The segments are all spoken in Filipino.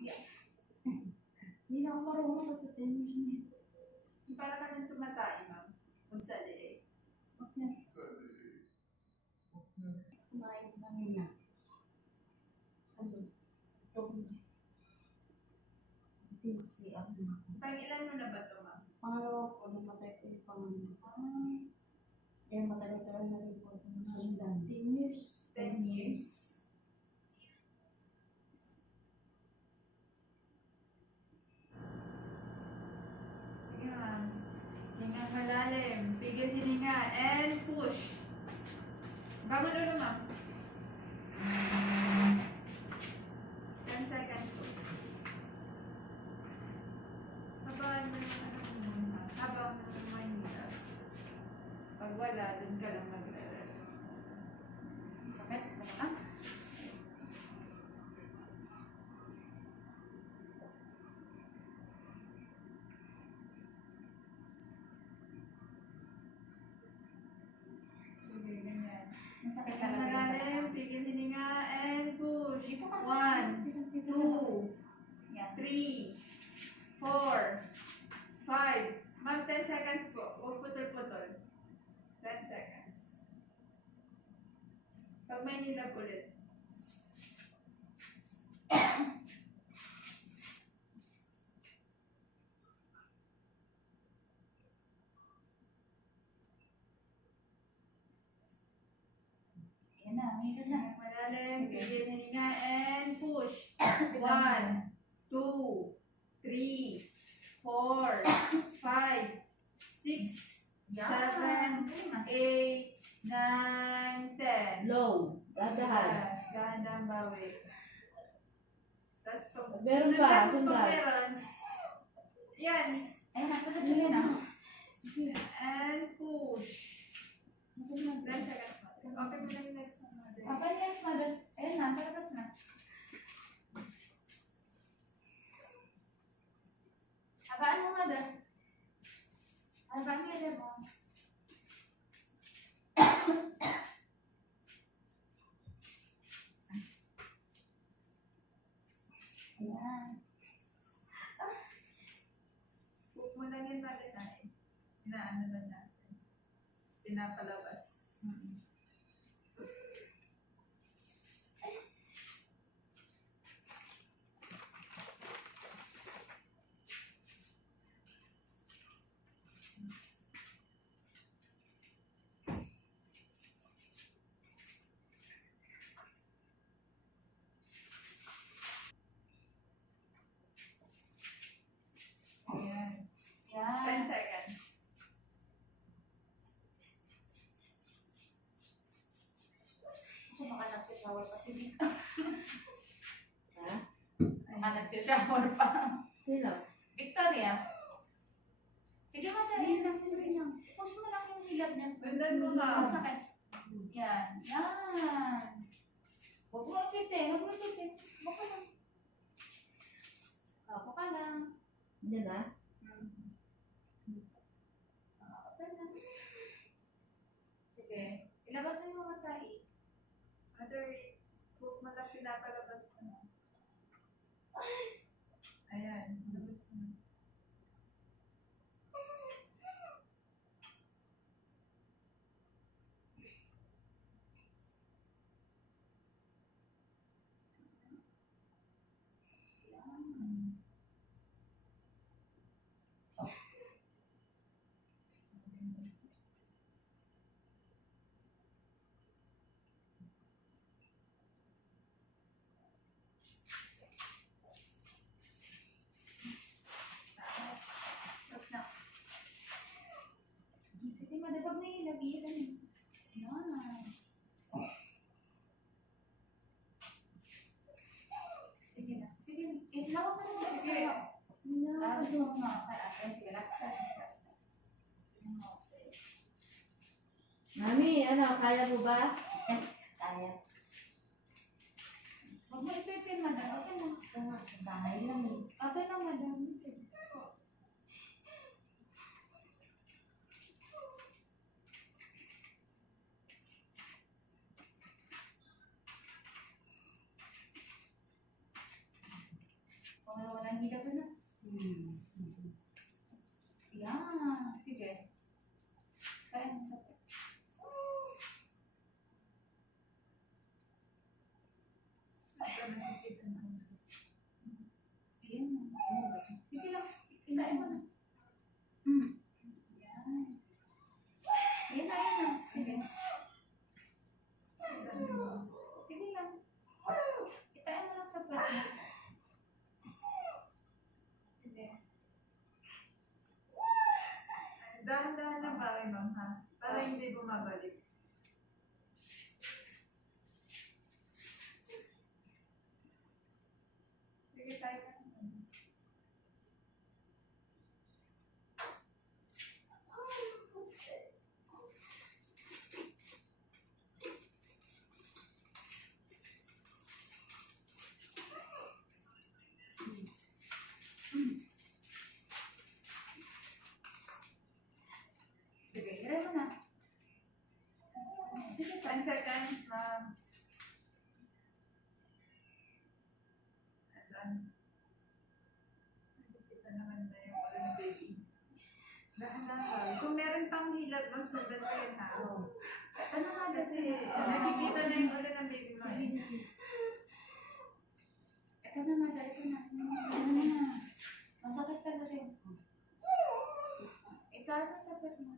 Hindi na ako marunong sa 10 years. Para ka nang tumatay, ma'am. Kung sa liig. Okay. Kumain namin na. Ano? Ito. Ito si Abna. Pangilan mo na ba ito, ma'am? Pangalawa po, namatay ko yung pangalawa. Eh, matagal-tagal na rin po. 10 years. 10 years. Sige, ma'am. Hinga malalim. Pigil hininga. And push. Bangon ulo, ma'am. 10 seconds po. Habang mahina. Pag wala, dun ka lang magre-relax. Sakit? Ah? Sige, ganyan. Masakit Hinga talaga malalim. yung Pigil hininga. And push. Dito ka. 1, 2, Yan. 3, 4, 5. Ma'am, 10 seconds po. Huwag putol-putol. 10 seconds. Pag may hilap ulit. Yan na, mayroon na. Malalim. Pigil hininga and push. 1, 2, 3, 4, 5, 6, 7, 8, 9, 10. Low. Dadahan. Dahan-dahan bawi. Tapos pag... Meron pa, Pag sundal. meron, yan. Ayun na, tuloy-tuloy na. And push. 10 Okay, seconds. Okay mo na yung next one. next mother. Ayun na, palabas na. Habaan mo, mother. Habaan mo, mother mo. Ayan. Huwag mo lang yung natin na inaano na natin. Pinapalabas. Ayan. 10 Yan. seconds. Ako baka nag-shower pa si Dito. Ha? Baka nag-shower pa. Sino? Victoria. Sige, mother. Ayun lang. Push mo lang yung hilap niya. Sundan mo, ma'am. Masakit. Yan. Yan. Huwag mo ipitin. Huwag mo ipitin. Huwag ka lang. Huwag ka lang. Yan na? Okay na. Sige. Ilabas na yung mga tahi. Mother, huwag mo lang pinapalabas mo. Ayan. Labas mo. Yan. Tapos na. Sige, madabag na yun. Nabihilan. Yan. Sige na. Sige na. Lawak ka na. Sige. Sige na. Kay ate. Sige, laksan. Mami, ano, kaya mo ba? Sayang. Huwag mo ipipin, madam. Okay na. Ito nga, sa bahay lang eh. Okay na, madam. Nanghila ka na. Yan. Sige. Kaya mo sa Ito, nakikita na. Ayan. Sige lang. Kinain mo na. Yan. Ayan na, ayan na. Sige. Sige lang. Itain mo lang sa pwede. Sige. Dahan-dahan lang ba kay ma'am ha? Para hindi bumabalik. Sige tayo ka. Sige, iray mo na. Sige, 10 seconds, ma'am. Ayan. Nakikita naman na yung ulo ng baby. Dahan-dahan. Kung meron pang hilap, magsagot ko yun ha. Ano nga kasi, nakikita na yung ulo ng baby mo eh. ito na, mother. Ito na. Ito na. Masakit ka na rin. Ikaw na sakit mo.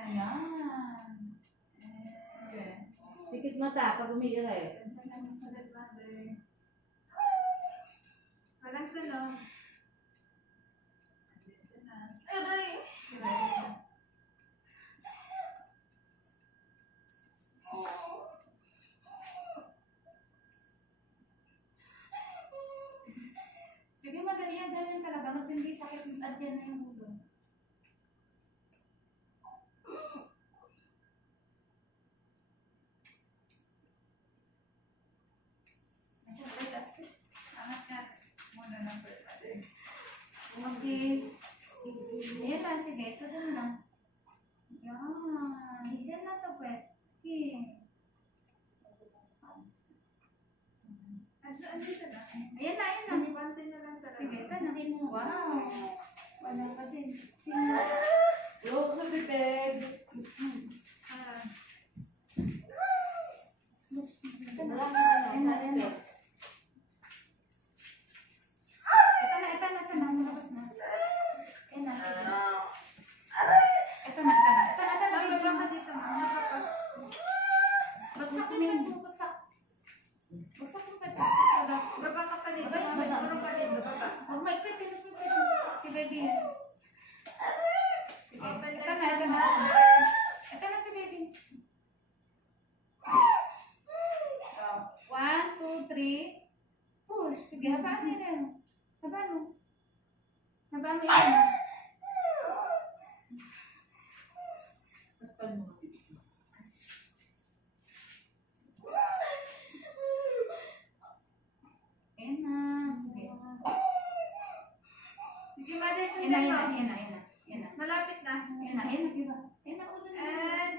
Ayan. Ayan. Sikit mata pag umiiray. Pensa lang sa sagot, mother. Walang tunog. Dito na. Aray! Sige, madali yan. Dahil talaga. Matindi sakit. At yan na yung ulo. Angat nga muna ng bird, mother. Okay. Ayan na. Sige. Ito na lang. Yan. Diyan na sa puwet. Okay. Andito na. Ayan na. Ayan na. Pante na lang talaga. Sige. Ito na. Wow. Wala pa din. Yung sa bibig. Ah. Ito na. Wala na. Ayan na. Ayan na. Ito na. Ito na. Ito na. Malabas na. Ayan na. Sige. Ito na. Ito na. Ito na. Ito na. Nababa ka dito, ma'am. Nababa. Bagsak mo yung pet mo. Bagsak. Bagsak yung pet mo. Baba ka pa dito. Baba, baba. Puro pa dito, baba. Huwag may pet. Ito yung pet mo. Si baby. Sige. Open Ito na na. Ito na. sa Ito na si baby. So, 1, 2, 3. Push. Sige. Habaan mo yun. Habaan mo. Habaan mo yun. Takpan mo. Ayan na. Sige. Sige, mother, Ayan na. sundan Ayan mo. na. Ayan na. Ayan na. Ayan na. Malapit na. Ayan na. Ayan na. Diba? Ayan na. Ulo na. And,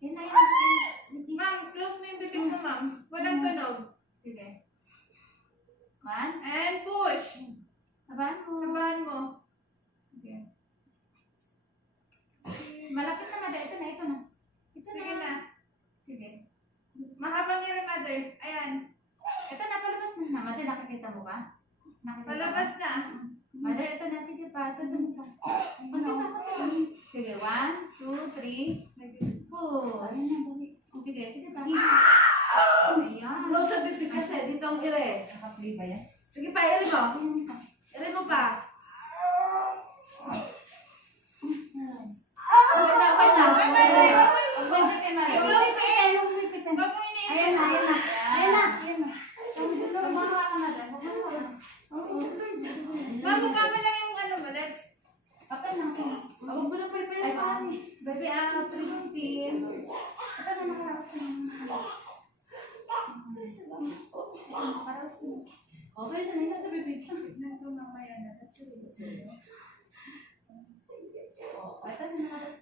Ayan na. Ayan na. ma'am, close mo yung bibig mo, ma'am. Walang tunog. Sige. 1. And push. Habaan mo. Tabahan mo. Sige. Malapit na, mother. Ito na. Ito na. Ito Sige na. na. Sige. Mahabang yung mother. Ayan. Ito na. Palabas na. Mother, nakikita mo ba? Nakikita Palabas na. Mother, ito na. Sige pa. Ito na. Ano? Sige. 1, 2, 3. Push. Sige. Sige pa. Ayan. Yung sa bibig kasi, dito ang ire. Nakaplay ba yan? Sige pa, ire mo. Ire mo pa. Okay na, okay na. Ay, mother, wag mo Okay, okay, mother. Wag mo iniisip. Ayan na, ayan na. Ayan na. Ayan na. Bumaba ka, mother. Bumaba ka. Ma'am, mukha mo lang yung ano mo. Let's. Okay na, okay na. Huwag mo na pa yung pani. Baby, preventive. Ito na, nakaraos na. Nakaraos na. Okay na, yun na sa bibig. Ito mamaya na. Kasi, Ito na, nakaraos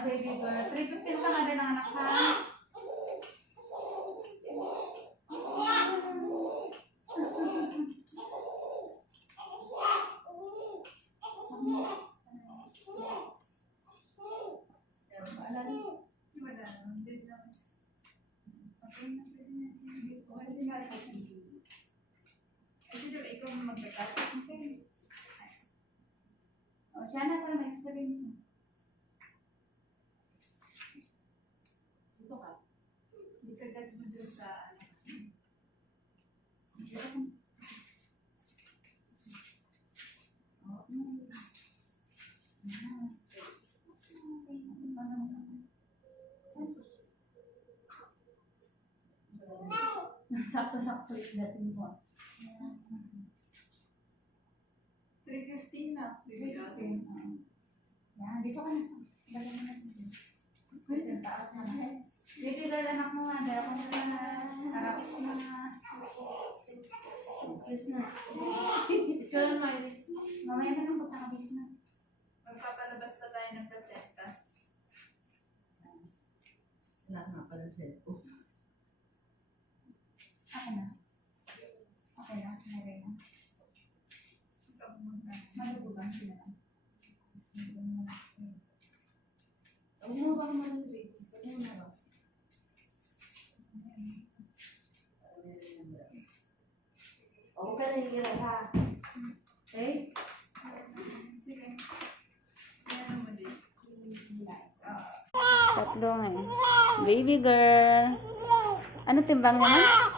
Baby girl. 3:15 ka na rin ang anak ha. Wala naman din lang. Okay na, pwede na. Okay na kasi. Kasi diba ikaw magbatas. Okay. O, siya na para ma-experience mo. Ito ka. Isagat mo dun sa Sakto-sakto dating mo. 3:15 na. Baby natin. Yan, dito ka na. Lagyan mo na dito. Sa taas na na. Baby girl, anak mo nga. Dala ko na harapin ko na. Yes na. Ito lang may Mamaya na lang pagkakabis na. Magpapalabas na tayo ng placenta. Wala nga pala cellphone. Okay na. Okay na. Meron na. Malubugan sila. Umuha ka muna sa baby. Umuha ka. Okay ka na hihira ha. Okay? Sige. Ano mo din? Tatlo nga. Baby girl. Ano timbang naman?